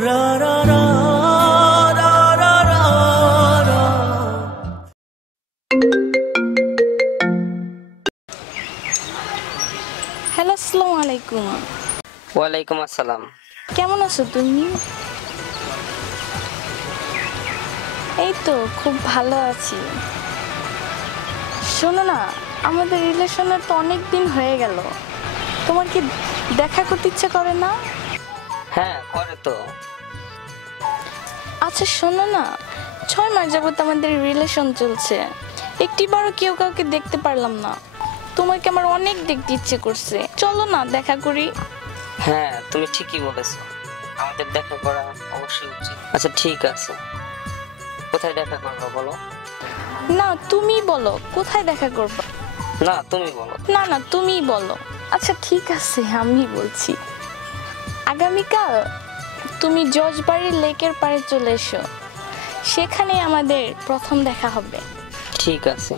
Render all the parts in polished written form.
Hello, আসসালামু আলাইকুম। ওয়ালাইকুম আসসালাম। কেমন আছো তুমি? এই তো খুব ভালো আছি। শোনো না, আমাদের রিলেশনের তো অনেক দিন হয়ে গেল, তোমার কি দেখা করতে ইচ্ছা করে না? হ্যাঁ, করে তো। আচ্ছা শোনো না, 6 মাস যাবত আমাদের রিলেশন চলছে, একটিবারও কেউ কাউকে দেখতে পারলাম না। তোমাকে আমার অনেক দেখতে ইচ্ছে করছে, চলো না দেখা করি। হ্যাঁ, তুমি ঠিকই বলেছো, আমাদের দেখা করা অবশ্যই উচিত। আচ্ছা ঠিক আছে, কোথায় দেখা করবো বলো? না তুমি বলো, কোথায় দেখা করবো? না তুমি বলো। না না তুমি বলো। আচ্ছা ঠিক আছে, আমি বলছি। আগামীকাল তুমি জজবাড়ির লেকের পাড়ে চলে এসো, সেখানে আমাদের প্রথম দেখা হবে। ঠিক আছে।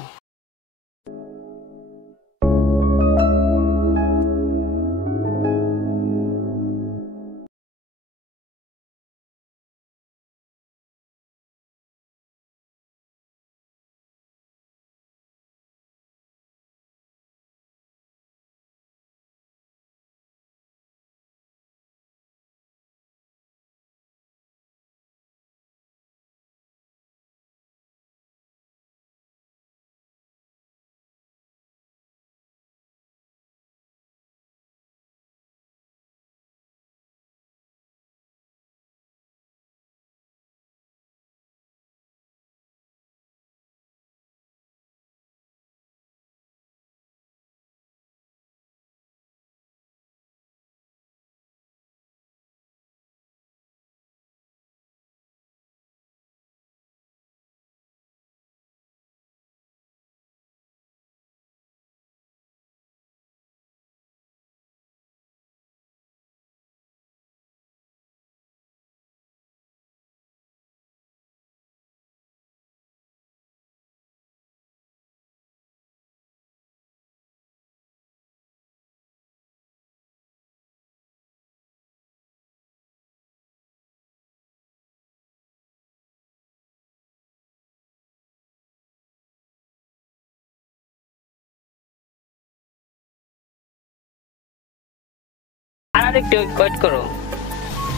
আর একটু ওয়েট করো,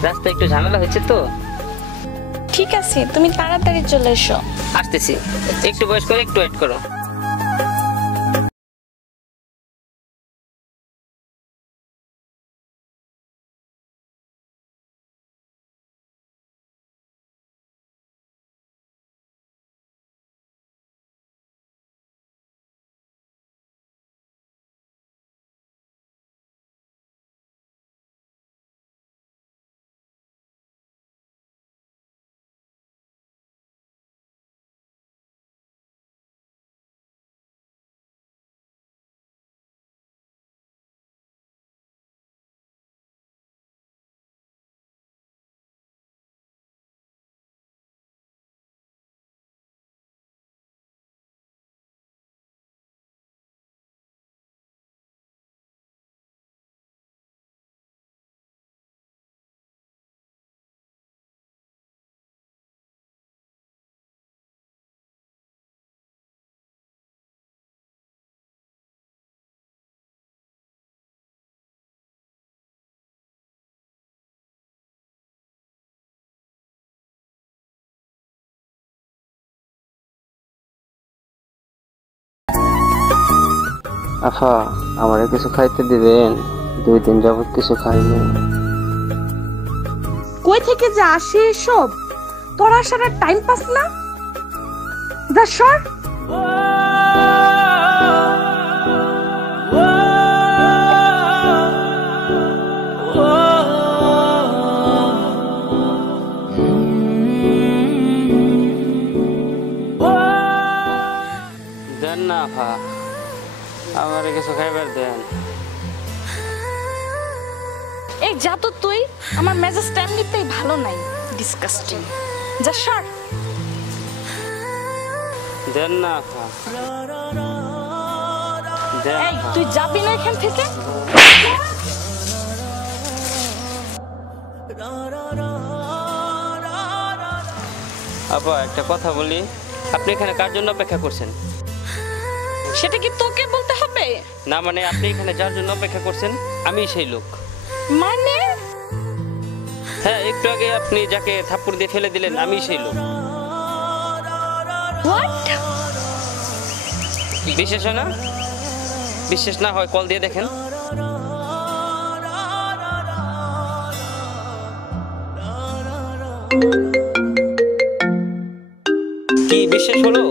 রাস্তায় একটু ঝামেলা হয়েছে তো। ঠিক আছে, তুমি তাড়াতাড়ি চলে এসো। আসতেছি, একটু বয়স করে একটু ওয়েট করো। আফা, আমারে কিছু খাইতে দিবেন? 2 দিন যাবত কিছু খাইনি। কই থেকে যে আসে এসব? তোরা সারা টাইম পাস না, যা সর। দেন না আফা, আমারে কিছু খাইবার দেন। এই যা তো তুই, আমার মেজাজটা এমনিতেই ভালো নাই, ডিসকাস্টিং। যা সর। দেন না আফা, দেন। এই তুই যাবি না এখান থেকে? ra ra ra আপা একটা কথা বলি, আপনি এখানে কার জন্য অপেক্ষা করছেন? সেটা কি তোকে বলতে হবে? না মানে আপনি এখানে যার জন্য অপেক্ষা করছেন আমি সেই লোক। মানে হ্যাঁ, একটু আগে আপনি যাকে থাপ্পড় দিয়ে ফেলে দিলেন আমি সেই লোক। হোয়াট? বিশ্বাস হয় না? বিশ্বাস না হয় কল দিয়ে দেখেন। কি বিশ্বাস হলো?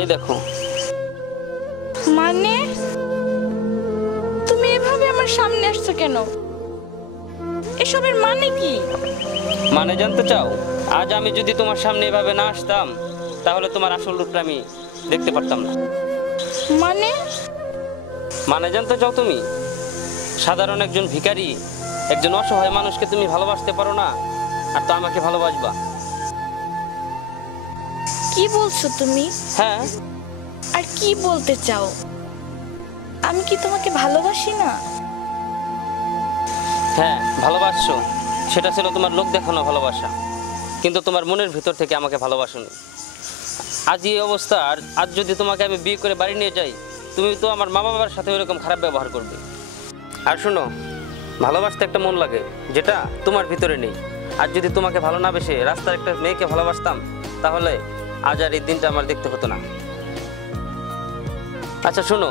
এই দেখো। মানে তুমি এভাবে আমার সামনে আসছো কেন? এসবের মানে কি? মানে জানতে চাও? আজ আমি যদি তোমার সামনে এভাবে না আসতাম তাহলে তোমার আসল রূপটা আমি দেখতে পারতাম না। মানে মানে জানতে চাও তুমি? সাধারণ একজন ভিখারি, একজন অসহায় মানুষকে তুমি ভালোবাসতে পারো না, আর তো আমাকে ভালোবাসবা? কি বলছো তুমি? হ্যাঁ। আর কি বলতে চাও? আমি কি তোমাকে ভালোবাসি না? হ্যাঁ ভালোবাসছো, সেটা ছিল তোমার লোক দেখানো ভালোবাসা, কিন্তু তোমার মনের ভিতর থেকে আমাকে ভালোবাসোনি। আজ এই অবস্থা, আর আজ যদি তোমাকে আমি বিয়ে করে বাড়ি নিয়ে যাই, তুমি তো আমার মা বাবার সাথে ওইরকম খারাপ ব্যবহার করবে। আর শোনো, ভালোবাসতে একটা মন লাগে যেটা তোমার ভিতরে নেই। আর যদি তোমাকে ভালো না বেসে রাস্তার একটা মেয়েকে ভালোবাসতাম তাহলে আজ আর এই দিনটা আমার দেখতে হতো না। আচ্ছা শোনো,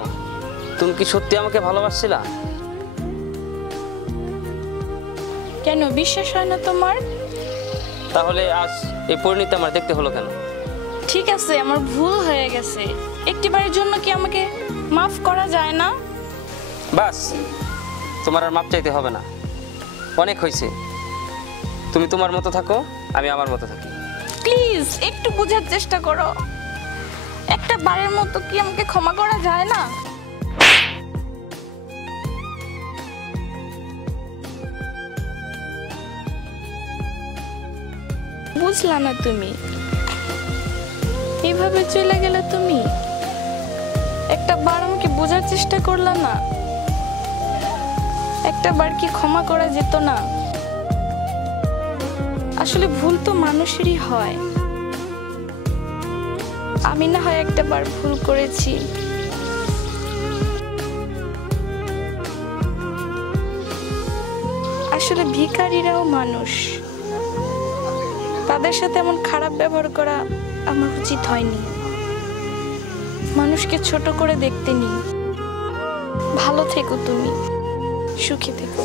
তুমি কি সত্যি আমাকে ভালোবাসছিলা? কেন বিশ্বাস হয় না তোমার? তাহলে আজ এই পরিণতি আমার দেখতে হলো কেন? ঠিক আছে, আমার ভুল হয়ে গেছে। একটিবারের জন্য কি আমাকে মাফ করা যায় না? বাস, তোমার আর মাপ চাইতে হবে না, অনেক হয়েছে। তুমি তোমার মতো থাকো, আমি আমার মতো থাকি। প্লিজ একটু বোঝার চেষ্টা করো। একটা বারের মতো কি আমাকে ক্ষমা করা যায় না? বুঝলা না তুমি? এভাবে চলে গেলে তুমি। একটা বার আমাকে বোঝার চেষ্টা করলা না? একটা বার কি ক্ষমা করা যেত না? আসলে ভুল তো মানুষেরই হয়। আমি না হয় একটা বার ভুল করেছি। আসলে ভিখারিরাও মানুষ, তাদের সাথে এমন খারাপ ব্যবহার করা আমার উচিত হয়নি। মানুষকে ছোট করে দেখতে নেই। ভালো থেকো তুমি, সুখে থেকো।